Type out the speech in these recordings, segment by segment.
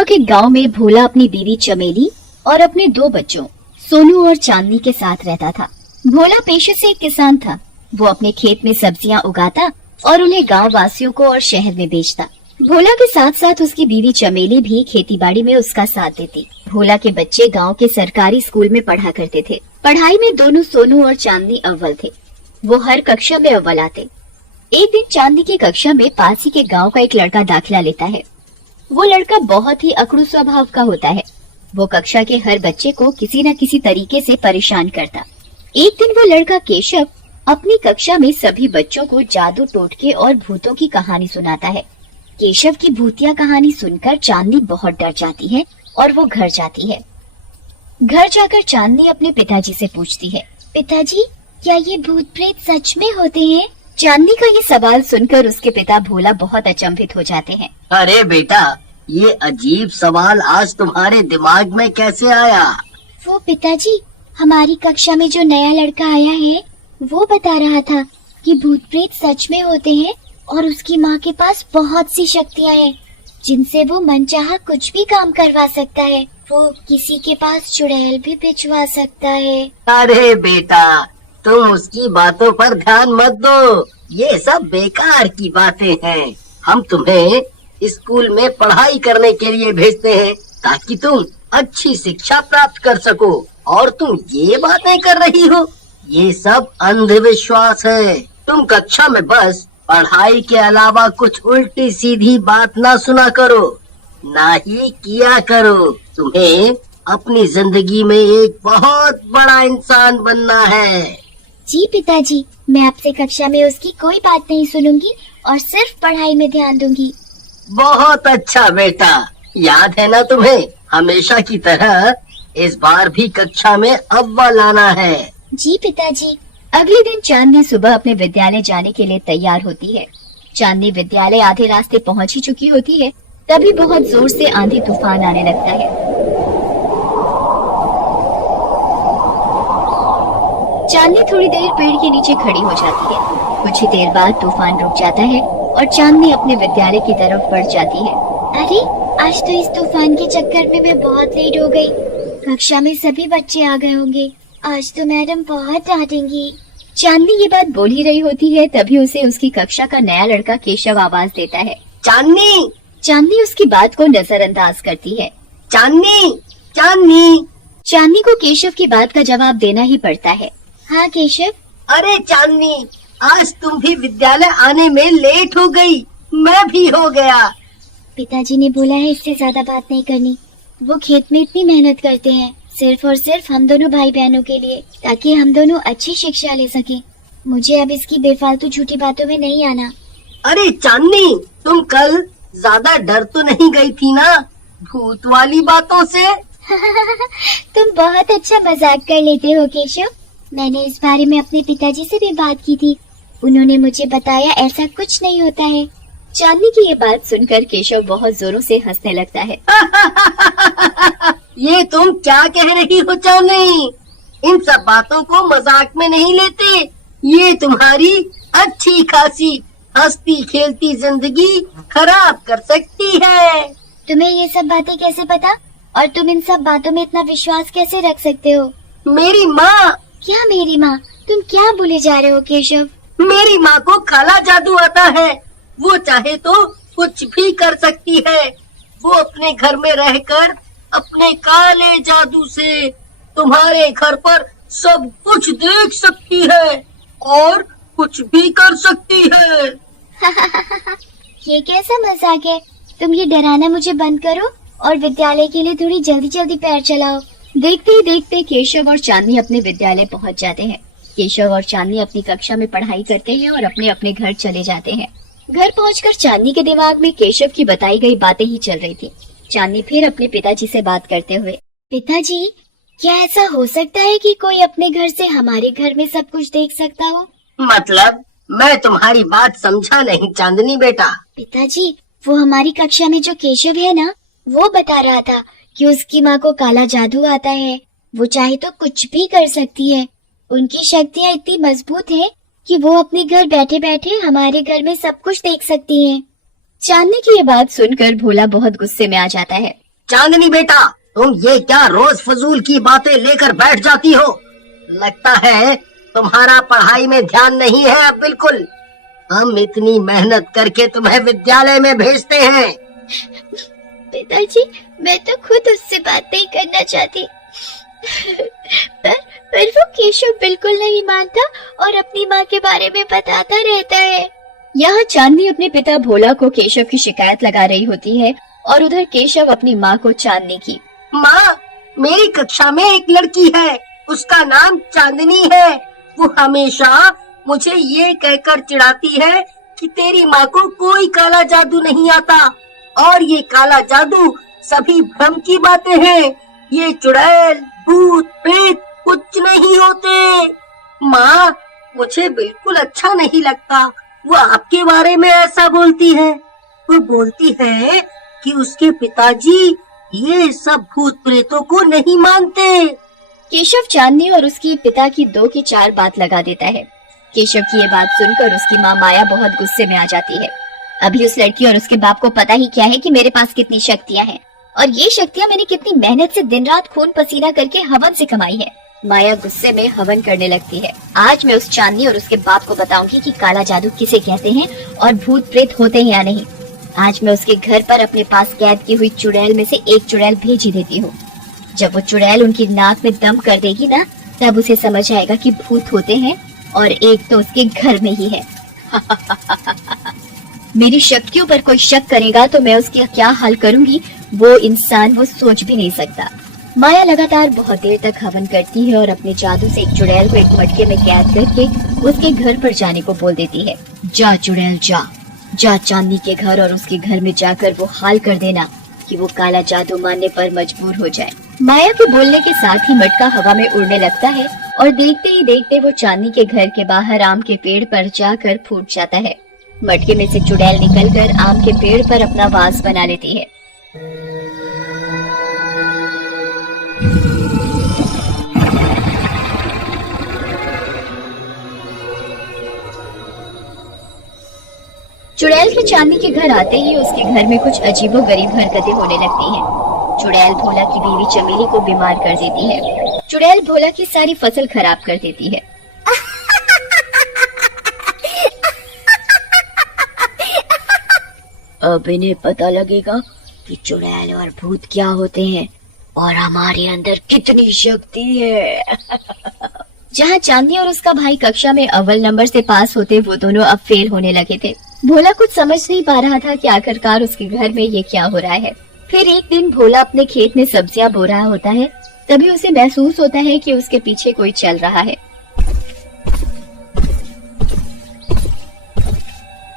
नामक एक गांव में भोला अपनी बीवी चमेली और अपने 2 बच्चों सोनू और चांदनी के साथ रहता था। भोला पेशे से एक किसान था। वो अपने खेत में सब्जियां उगाता और उन्हें गांव वासियों को और शहर में बेचता। भोला के साथ साथ उसकी बीवी चमेली भी खेतीबाड़ी में उसका साथ देती। भोला के बच्चे गांव के सरकारी स्कूल में पढ़ा करते थे। पढ़ाई में दोनों सोनू और चांदनी अव्वल थे। वो हर कक्षा में अव्वल आते। एक दिन चांदनी की कक्षा में पास ही के गांव का एक लड़का दाखिला लेता है। वो लड़का बहुत ही अकड़ू स्वभाव का होता है। वो कक्षा के हर बच्चे को किसी न किसी तरीके से परेशान करता। एक दिन वो लड़का केशव अपनी कक्षा में सभी बच्चों को जादू टोटके और भूतों की कहानी सुनाता है। केशव की भूतिया कहानी सुनकर चांदनी बहुत डर जाती है और वो घर जाती है। घर जाकर चांदनी अपने पिताजी से पूछती है, पिताजी क्या ये भूत प्रेत सच में होते हैं? चांदनी का ये सवाल सुनकर उसके पिता भोला बहुत अचंभित हो जाते हैं। अरे बेटा, ये अजीब सवाल आज तुम्हारे दिमाग में कैसे आया? वो पिताजी, हमारी कक्षा में जो नया लड़का आया है वो बता रहा था कि भूत प्रेत सच में होते हैं और उसकी माँ के पास बहुत सी शक्तियाँ हैं जिनसे वो मनचाहा कुछ भी काम करवा सकता है। वो किसी के पास चुड़ैल भी भिजवा सकता है। अरे बेटा, तुम उसकी बातों पर ध्यान मत दो। ये सब बेकार की बातें हैं। हम तुम्हें स्कूल में पढ़ाई करने के लिए भेजते हैं ताकि तुम अच्छी शिक्षा प्राप्त कर सको, और तुम ये बातें कर रही हो। ये सब अंधविश्वास है। तुम कक्षा में बस पढ़ाई के अलावा कुछ उल्टी सीधी बात ना सुना करो, ना ही किया करो। तुम्हें अपनी जिंदगी में एक बहुत बड़ा इंसान बनना है। जी पिताजी, मैं आपसे कक्षा में उसकी कोई बात नहीं सुनूंगी और सिर्फ पढ़ाई में ध्यान दूंगी। बहुत अच्छा बेटा, याद है ना तुम्हें? हमेशा की तरह इस बार भी कक्षा में अव्वल आना है। जी पिताजी। अगले दिन चांदनी सुबह अपने विद्यालय जाने के लिए तैयार होती है। चांदनी विद्यालय आधे रास्ते पहुंच ही चुकी होती है, तभी बहुत जोर से आंधी तूफान आने लगता है। चांदनी थोड़ी देर पेड़ के नीचे खड़ी हो जाती है। कुछ ही देर बाद तूफान रुक जाता है और चांदनी अपने विद्यालय की तरफ बढ़ जाती है। अरे, आज तो इस तूफान के चक्कर में मैं बहुत लेट हो गई। कक्षा में सभी बच्चे आ गए होंगे। आज तो मैडम बहुत डांटेंगी। चांदनी ये बात बोल ही रही होती है, तभी उसे उसकी कक्षा का नया लड़का केशव आवाज देता है, चांदनी। चांदनी उसकी बात को नजरअंदाज करती है। चांदनी, चांदनी। चांदनी को केशव की बात का जवाब देना ही पड़ता है। हाँ केशव। अरे चांदनी, आज तुम भी विद्यालय आने में लेट हो गई। मैं भी हो गया। पिताजी ने बोला है इससे ज्यादा बात नहीं करनी। वो खेत में इतनी मेहनत करते हैं सिर्फ और सिर्फ हम दोनों भाई बहनों के लिए, ताकि हम दोनों अच्छी शिक्षा ले सकें। मुझे अब इसकी बेफालतू झूठी बातों में नहीं आना। अरे चांदनी, तुम कल ज्यादा डर तो नहीं गई थी ना भूत वाली बातों से? तुम बहुत अच्छा मजाक कर लेते हो केशव। मैंने इस बारे में अपने पिताजी से भी बात की थी। उन्होंने मुझे बताया ऐसा कुछ नहीं होता है। चांदनी की ये बात सुनकर केशव बहुत जोरों से हंसने लगता है। ये तुम क्या कह रही हो चांदनी? इन सब बातों को मजाक में नहीं लेते। ये तुम्हारी अच्छी खासी हंसती खेलती जिंदगी खराब कर सकती है। तुम्हें ये सब बातें कैसे पता? और तुम इन सब बातों में इतना विश्वास कैसे रख सकते हो? मेरी माँ। क्या मेरी माँ? तुम क्या बोले जा रहे हो केशव? मेरी माँ को काला जादू आता है। वो चाहे तो कुछ भी कर सकती है। वो अपने घर में रहकर अपने काले जादू से तुम्हारे घर पर सब कुछ देख सकती है और कुछ भी कर सकती है। ये कैसा मजाक है? तुम ये डराना मुझे बंद करो और विद्यालय के लिए थोड़ी जल्दी जल्दी पैर चलाओ। देखते ही देखते केशव और चांदनी अपने विद्यालय पहुंच जाते हैं। केशव और चांदनी अपनी कक्षा में पढ़ाई करते हैं और अपने अपने घर चले जाते हैं। घर पहुंचकर चांदनी के दिमाग में केशव की बताई गई बातें ही चल रही थी। चांदनी फिर अपने पिताजी से बात करते हुए, पिताजी, क्या ऐसा हो सकता है कि कोई अपने घर से हमारे घर में सब कुछ देख सकता हो? मतलब, मैं तुम्हारी बात समझा नहीं चांदनी बेटा। पिताजी, वो हमारी कक्षा में जो केशव है ना, वो बता रहा था कि उसकी माँ को काला जादू आता है। वो चाहे तो कुछ भी कर सकती है। उनकी शक्तियाँ इतनी मजबूत हैं कि वो अपने घर बैठे बैठे हमारे घर में सब कुछ देख सकती हैं। चांदनी की ये बात सुनकर भोला बहुत गुस्से में आ जाता है। चांदनी बेटा, तुम ये क्या रोज फजूल की बातें लेकर बैठ जाती हो? लगता है तुम्हारा पढ़ाई में ध्यान नहीं है अब बिल्कुल। हम इतनी मेहनत करके तुम्हें विद्यालय में भेजते हैं। पिताजी, मैं तो खुद उससे बात नहीं करना चाहती, पर वो केशव बिल्कुल नहीं मानता और अपनी माँ के बारे में बताता रहता है। यहाँ चांदनी अपने पिता भोला को केशव की शिकायत लगा रही होती है और उधर केशव अपनी माँ को चांदनी की। माँ, मेरी कक्षा में एक लड़की है, उसका नाम चांदनी है। वो हमेशा मुझे ये कहकर चिढ़ाती है कि तेरी माँ को कोई काला जादू नहीं आता और ये काला जादू सभी भ्रम की बातें हैं। ये चुड़ैल, भूत, प्रेत कुछ नहीं होते। माँ, मुझे बिल्कुल अच्छा नहीं लगता वो आपके बारे में ऐसा बोलती है। वो बोलती है कि उसके पिताजी ये सब भूत प्रेतों को नहीं मानते। केशव चांदनी और उसकी पिता की 2 की 4 बात लगा देता है। केशव की ये बात सुनकर उसकी माँ माया बहुत गुस्से में आ जाती है। अभी उस लड़की और उसके बाप को पता ही क्या है कि मेरे पास कितनी शक्तियाँ हैं और ये शक्तियाँ मैंने कितनी मेहनत से दिन रात खून पसीना करके हवन से कमाई है। माया गुस्से में हवन करने लगती है। आज मैं उस चांदनी और उसके बाप को बताऊंगी कि काला जादू किसे कहते हैं और भूत प्रेत होते हैं या नहीं। आज मैं उसके घर पर अपने पास कैद की हुई चुड़ैल में से एक चुड़ैल भेज ही देती हूँ। जब वो चुड़ैल उनकी नाक में दम कर देगी ना, तब उसे समझ आएगा कि भूत होते हैं और एक तो उसके घर में ही है। मेरी शक्तियों पर कोई शक करेगा तो मैं उसकी क्या हाल करूंगी, वो इंसान वो सोच भी नहीं सकता। माया लगातार बहुत देर तक हवन करती है और अपने जादू से एक चुड़ैल को एक मटके में कैद करके उसके घर पर जाने को बोल देती है। जा चुड़ैल जा, जा चांदनी के घर और उसके घर में जाकर वो हाल कर देना कि वो काला जादू मानने पर मजबूर हो जाए। माया के बोलने के साथ ही मटका हवा में उड़ने लगता है और देखते ही देखते वो चांदनी के घर के बाहर आम के पेड़ पर जाकर फूट जाता है। मटके में से चुड़ैल निकलकर आम के पेड़ पर अपना वास बना लेती है। चुड़ैल के चांदनी के घर आते ही उसके घर में कुछ अजीबोगरीब हरकतें होने लगती हैं। चुड़ैल भोला की बीवी चमेली को बीमार कर देती है। चुड़ैल भोला की सारी फसल खराब कर देती है। अब इन्हें पता लगेगा कि चुड़ैल और भूत क्या होते हैं और हमारे अंदर कितनी शक्ति है। जहाँ चांदनी और उसका भाई कक्षा में अव्वल नंबर से पास होते, वो दोनों अब फेल होने लगे थे। भोला कुछ समझ नहीं पा रहा था कि आखिरकार उसके घर में ये क्या हो रहा है। फिर एक दिन भोला अपने खेत में सब्जियां बो रहा होता है, तभी उसे महसूस होता है कि उसके पीछे कोई चल रहा है।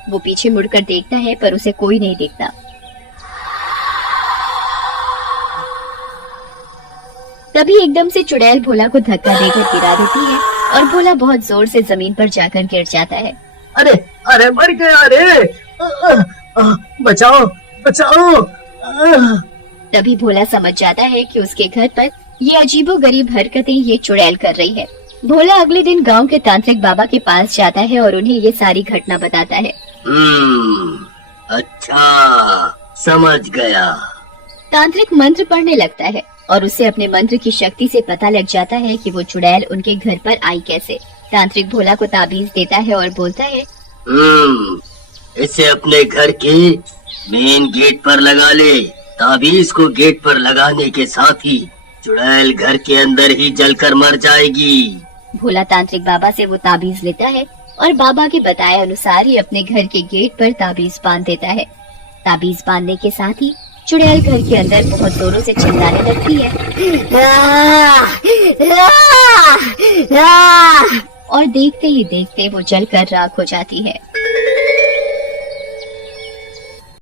वो पीछे मुड़कर देखता है पर उसे कोई नहीं दिखता। तभी एकदम से चुड़ैल भोला को धक्का देकर गिरा देती है और भोला बहुत जोर से जमीन पर जाकर गिर जाता है। अरे अरे, मर गया रे! बचाओ बचाओ! तभी भोला समझ जाता है कि उसके घर पर ये अजीबोगरीब हरकतें ये चुड़ैल कर रही है। भोला अगले दिन गांव के तांत्रिक बाबा के पास जाता है और उन्हें ये सारी घटना बताता है। अच्छा, समझ गया। तांत्रिक मंत्र पढ़ने लगता है और उसे अपने मंत्र की शक्ति से पता लग जाता है कि वो चुड़ैल उनके घर पर आई कैसे। तांत्रिक भोला को ताबीज देता है और बोलता है, इसे अपने घर के मेन गेट पर लगा ले। ताबीज को गेट पर लगाने के साथ ही चुड़ैल घर के अंदर ही जलकर मर जाएगी। भोला तांत्रिक बाबा से वो ताबीज लेता है और बाबा के बताए अनुसार ही अपने घर के गेट पर ताबीज बांध देता है। ताबीज बांधने के साथ ही चुड़ैल घर के अंदर बहुत जोरों से चिल्लाने लगती है और देखते ही देखते वो जलकर राख हो जाती है।